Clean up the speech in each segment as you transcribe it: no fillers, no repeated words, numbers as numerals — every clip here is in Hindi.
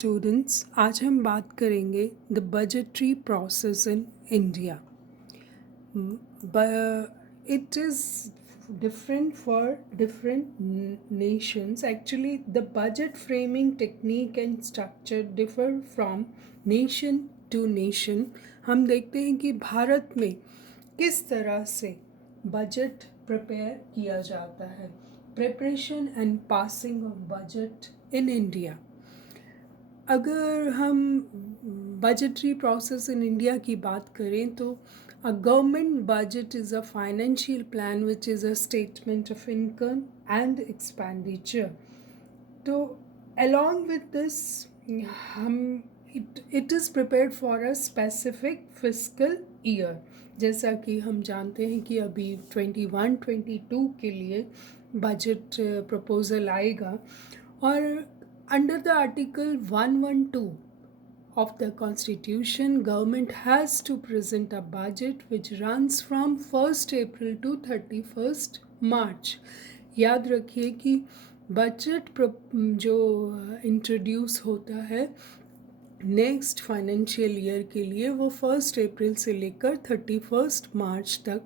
स्टूडेंट्स, आज हम बात करेंगे the budgetary process in India. It is different for different nations. Actually, the budget framing technique and structure differ from nation to nation. हम देखते हैं कि भारत में किस तरह से बजट प्रिपेयर किया जाता है. Preparation and passing of budget in India. अगर हम बजटरी प्रोसेस इन इंडिया की बात करें तो a government budget is a financial plan which is a statement of income and expenditure. तो along with this हम it is prepared for a specific fiscal year. जैसा कि हम जानते हैं कि अभी 21-22 के लिए बजट प्रपोजल आएगा और under the Article 112 of the Constitution, government has to present a budget which runs from 1st April to 31st March. याद रखिए कि बजट जो इंट्रोड्यूस होता है नेक्स्ट फाइनेंशियल ईयर के लिए वो 1st अप्रैल से लेकर 31st मार्च तक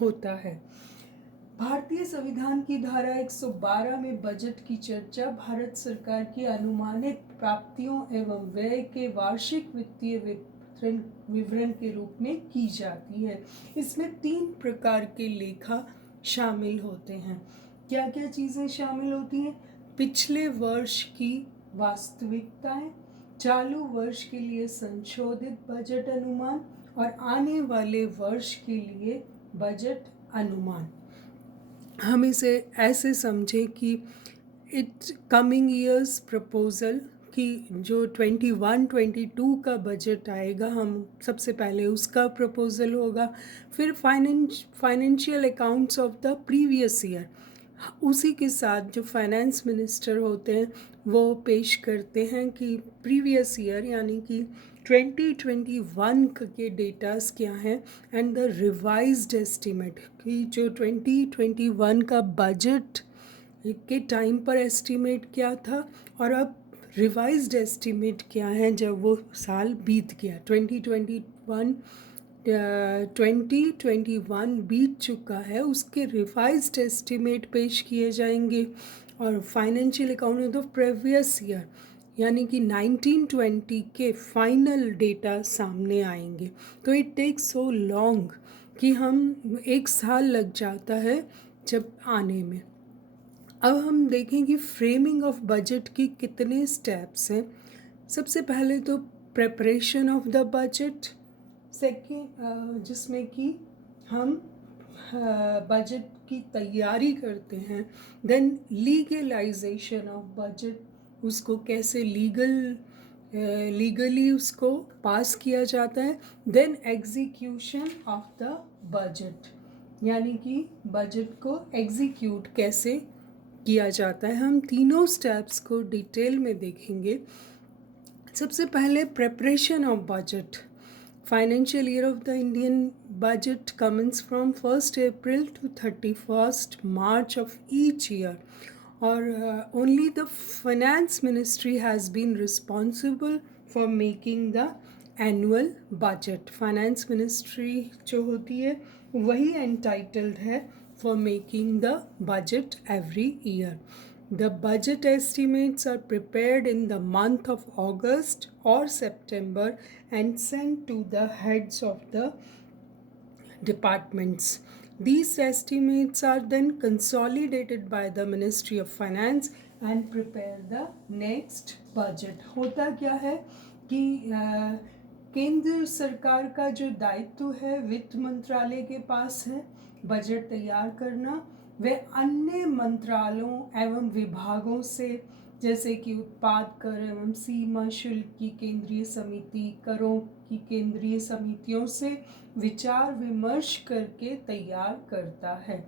होता है. भारतीय संविधान की धारा 112 में बजट की चर्चा भारत सरकार की अनुमानित प्राप्तियों एवं व्यय के वार्षिक वित्तीय विवरण के रूप में की जाती है. इसमें 3 प्रकार के लेखा शामिल होते हैं. क्या क्या चीज़ें शामिल होती हैं? पिछले वर्ष की वास्तविकताएं, चालू वर्ष के लिए संशोधित बजट अनुमान और आने वाले वर्ष के लिए बजट अनुमान. हम इसे ऐसे समझें कि इट कमिंग ईयर्स प्रपोज़ल कि जो 21-22 का बजट आएगा हम सबसे पहले उसका प्रपोज़ल होगा. फिर financial accounts of the previous year, उसी के साथ जो फाइनेंस मिनिस्टर होते हैं वो पेश करते हैं कि प्रीवियस ईयर यानी कि 2021 के डेटास क्या हैं एंड द रिवाइज्ड एस्टीमेट कि जो 2021 का बजट के टाइम पर एस्टीमेट क्या था और अब रिवाइज्ड एस्टीमेट क्या है जब वो साल बीत गया. 2021 बीत चुका है, उसके रिवाइज्ड एस्टीमेट पेश किए जाएंगे और financial account of previous year यानी कि 1920 के फाइनल डेटा सामने आएंगे. तो इट टेक्स सो लॉन्ग कि हम 1 साल लग जाता है जब आने में. अब हम देखें कि फ्रेमिंग ऑफ बजट की कितने स्टेप्स हैं. सबसे पहले तो preparation of the budget, second जिसमें कि हम बजट की तैयारी करते हैं. देन लीगलाइजेशन ऑफ बजट, उसको कैसे लीगली उसको पास किया जाता है. Then execution of the budget यानी कि बजट को एग्जीक्यूट कैसे किया जाता है. हम तीनों स्टेप्स को डिटेल में देखेंगे. सबसे पहले preparation of budget. Financial year of the Indian budget commences from 1st April to 31st March of each year. Or only the finance ministry has been responsible for making the annual budget. Finance ministry जो होती है वही entitled है for making the budget every year. The budget estimates are prepared in the month of August or September and sent to the heads of the departments. These estimates are then consolidated by the Ministry of Finance and prepare the next budget. होता क्या है कि केंद्र सरकार का जो दायित्व है वित्त मंत्रालय के पास है बजट तैयार करना. वे अन्य मंत्रालयों एवं विभागों से जैसे कि उत्पाद कर एवं सीमा शुल्क की केंद्रीय समिति, करों की केंद्रीय समितियों से विचार विमर्श करके तैयार करता है.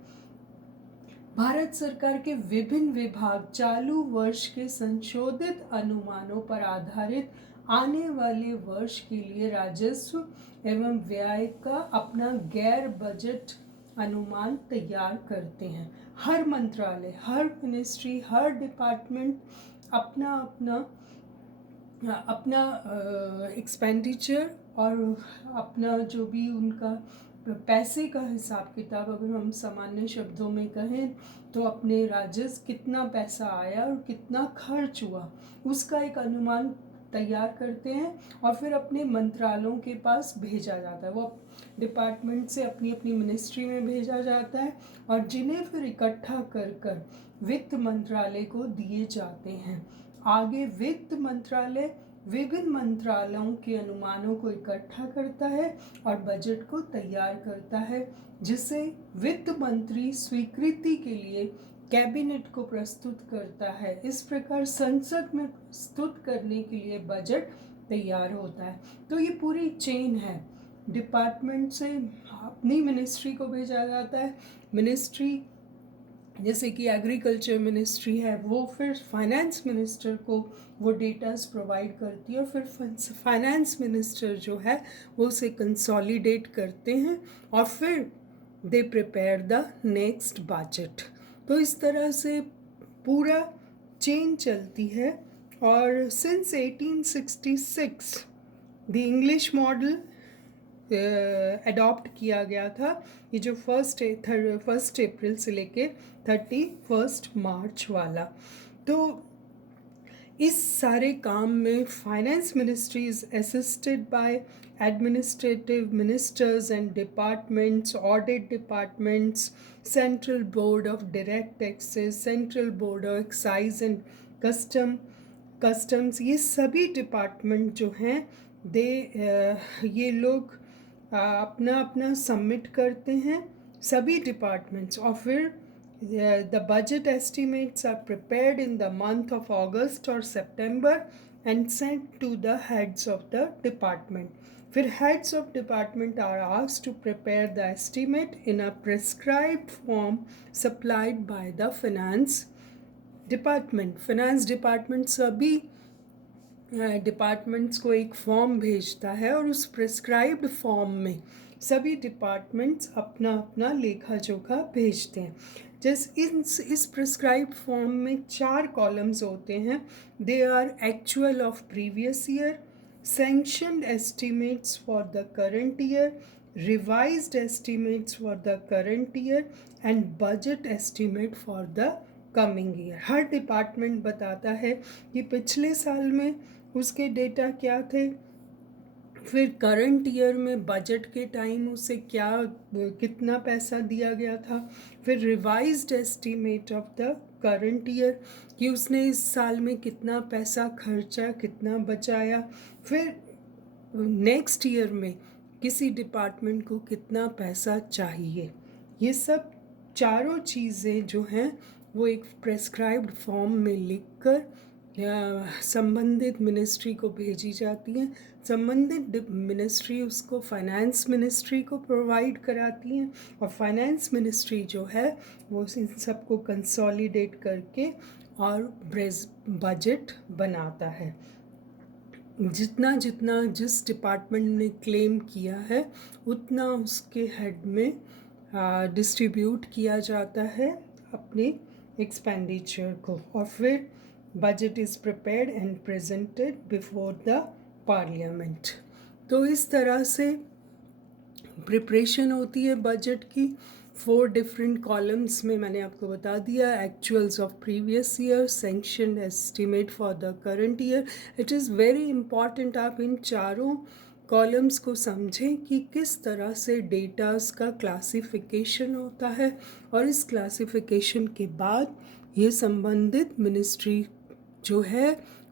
भारत सरकार के विभिन्न विभाग चालू वर्ष के संशोधित अनुमानों पर आधारित आने वाले वर्ष के लिए राजस्व एवं व्यय का अपना गैर बजट अनुमान तैयार करते हैं. हर मंत्रालय, हर मिनिस्ट्री, हर डिपार्टमेंट अपना अपना अपना एक्सपेंडिचर और अपना जो भी उनका पैसे का हिसाब किताब, अगर हम सामान्य शब्दों में कहें तो अपने राजस्व कितना पैसा आया और कितना खर्च हुआ उसका एक अनुमान तैयार करते हैं और फिर अपने मंत्रालयों के पास भेजा जाता है। वो डिपार्टमेंट से अपनी अपनी मिनिस्ट्री में भेजा जाता है और जिन्हें फिर इकट्ठा कर कर वित्त मंत्रालय को दिए जाते हैं। आगे वित्त मंत्रालय विभिन्न मंत्रालयों के अनुमानों को इकट्ठा करता है और बजट को तैयार करता है, जिसे वित्त मंत्री स्वीकृति के लिए कैबिनेट को प्रस्तुत करता है। इस प्रकार संसद में प्रस्तुत करने के लिए बजट तैयार होता है। तो ये पूरी चेन है, डिपार्टमेंट से अपनी मिनिस्ट्री को भेजा जाता है, मिनिस्ट्री जैसे कि एग्रीकल्चर मिनिस्ट्री है वो फिर फाइनेंस मिनिस्टर को वो डेटास प्रोवाइड करती है और फिर फाइनेंस मिनिस्टर जो है वो उसे कंसोलिडेट करते हैं और फिर they prepare the next budget. तो इस तरह से पूरा चेन चलती है। और since 1866 the English model adopt किया गया था, ये जो फर्स्ट अप्रैल से लेके 31 मार्च वाला। तो इस सारे काम में finance ministry is assisted by administrative ministers and departments, audit departments, central board of direct taxes, central board of excise and customs. ये सभी डिपार्टमेंट जो हैं ये लोग अपना अपना सबमिट करते हैं सभी डिपार्टमेंट्स और फिर the budget estimates are prepared in the month of August or September and sent to the heads of the department. फिर heads of department are asked to prepare the estimate in a prescribed form supplied by the finance department. Finance department सभी डिपार्टमेंट्स को एक फॉर्म भेजता है और उस प्रिस्क्राइब्ड फॉर्म में सभी डिपार्टमेंट्स अपना अपना लेखा जोखा भेजते हैं। जैसे इस प्रिस्क्राइब्ड फॉर्म में 4 कॉलम्स होते हैं। They are actual of previous year, sanctioned estimates for the current year, revised estimates for the current year and budget estimate for the coming year. हर डिपार्टमेंट बताता है कि पिछले साल में उसके डेटा क्या थे, फिर करंट ईयर में बजट के टाइम उसे कितना पैसा दिया गया था, फिर revised estimate of the current year कि उसने इस साल में कितना पैसा खर्चा, कितना बचाया, फिर नेक्स्ट ईयर में किसी डिपार्टमेंट को कितना पैसा चाहिए। ये सब चारों चीज़ें जो हैं वो एक प्रेस्क्राइब्ड फॉर्म में लिखकर संबंधित मिनिस्ट्री को भेजी जाती हैं। संबंधित मिनिस्ट्री उसको फाइनेंस मिनिस्ट्री को प्रोवाइड कराती हैं और फाइनेंस मिनिस्ट्री जो है वो इन सबको कंसोलिडेट करके और बजट बनाता है। जितना जितना जिस डिपार्टमेंट ने क्लेम किया है उतना उसके हेड में डिस्ट्रीब्यूट किया जाता है अपने एक्सपेंडिचर को और फिर budget is prepared and presented before the parliament. तो इस तरह से प्रिपरेशन होती है बजट की। 4 डिफरेंट कॉलम्स में मैंने आपको बता दिया, actuals of previous year, sanction estimate for the current year. It is very important आप इन चारों कॉलम्स को समझें कि किस तरह से डेटास का क्लासिफिकेशन होता है और इस क्लासिफिकेशन के बाद ये संबंधित मिनिस्ट्री जो है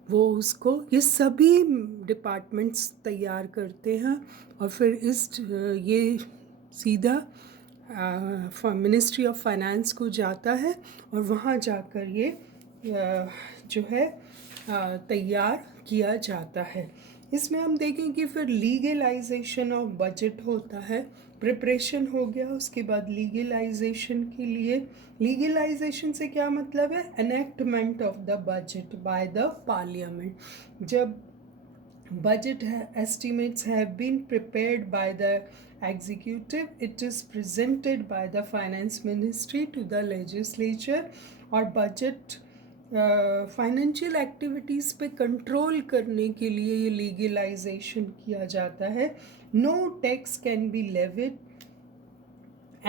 वो उसको ये सभी डिपार्टमेंट्स तैयार करते हैं और फिर ये सीधा मिनिस्ट्री ऑफ फाइनेंस को जाता है और वहाँ जाकर ये जो है तैयार किया जाता है। इसमें हम देखें कि फिर लीगलाइजेशन ऑफ बजट होता है। प्रिपरेशन हो गया, उसके बाद लीगलाइजेशन के लिए, लीगलाइजेशन से क्या मतलब है, enactment of the budget by the parliament. जब budget estimates have been prepared by the executive, it is presented by the finance ministry to the legislature और budget फाइनेंशियल एक्टिविटीज़ पे कंट्रोल करने के लिए ये लीगलाइजेशन किया जाता है. No tax can be levied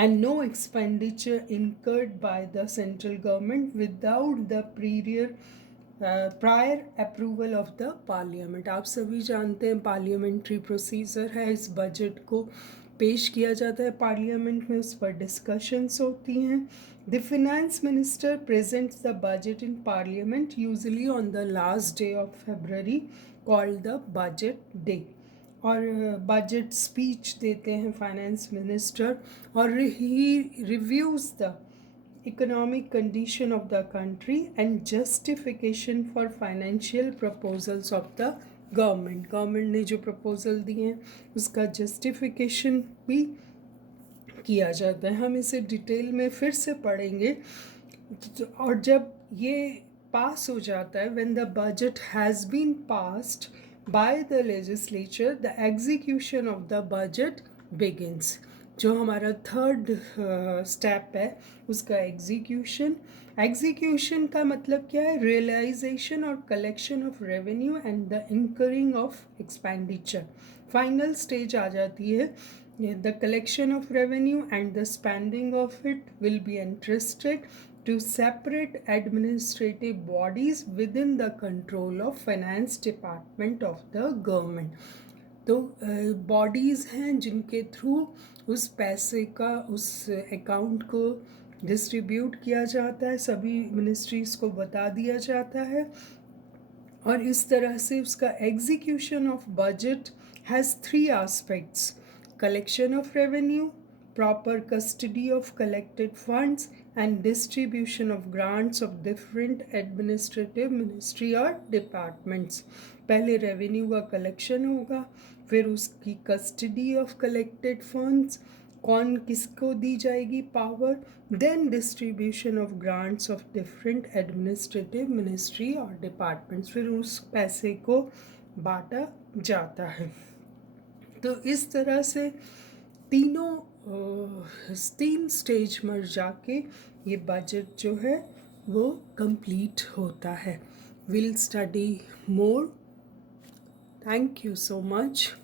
and no expenditure incurred by the central government without the prior approval of the parliament. आप सभी जानते हैं पार्लियामेंट्री प्रोसीजर है. इस बजट को पेश किया जाता है पार्लियामेंट में, उस पर डिस्कशंस होती हैं. The finance minister presents the budget in parliament usually on the last day of February called the budget day. और बजट स्पीच देते हैं फाइनेंस मिनिस्टर, और he reviews the economic condition of the country and justification for financial proposals of the government. Government ने जो प्रपोजल दिए हैं उसका जस्टिफिकेशन भी किया जाता है. हम इसे डिटेल में फिर से पढ़ेंगे. और जब ये पास हो जाता है, when the budget has been passed by the legislature, the execution of the budget begins. जो हमारा थर्ड स्टेप है उसका एग्जीक्यूशन का मतलब क्या है? रियलाइजेशन और collection of revenue and the incurring of expenditure. Final stage आ जाती है. The collection of revenue and the spending of it will be entrusted to separate administrative bodies within the control of finance department of the government. तो बॉडीज़ हैं जिनके थ्रू उस पैसे का उस अकाउंट को डिस्ट्रीब्यूट किया जाता है, सभी मिनिस्ट्रीज़ को बता दिया जाता है. और इस तरह से उसका execution of budget has 3 aspects: collection of revenue, proper custody of collected funds, and distribution of grants of different administrative ministry और departments. पहले रेवेन्यू का कलेक्शन होगा, फिर उसकी कस्टडी ऑफ कलेक्टेड फंड्स, कौन किसको दी जाएगी power, then distribution of grants of different administrative ministry और डिपार्टमेंट्स. फिर उस पैसे को बांटा जाता है. तो इस तरह से तीन स्टेज में जाके ये बजट जो है वो कंप्लीट होता है. Will study more. Thank you so much.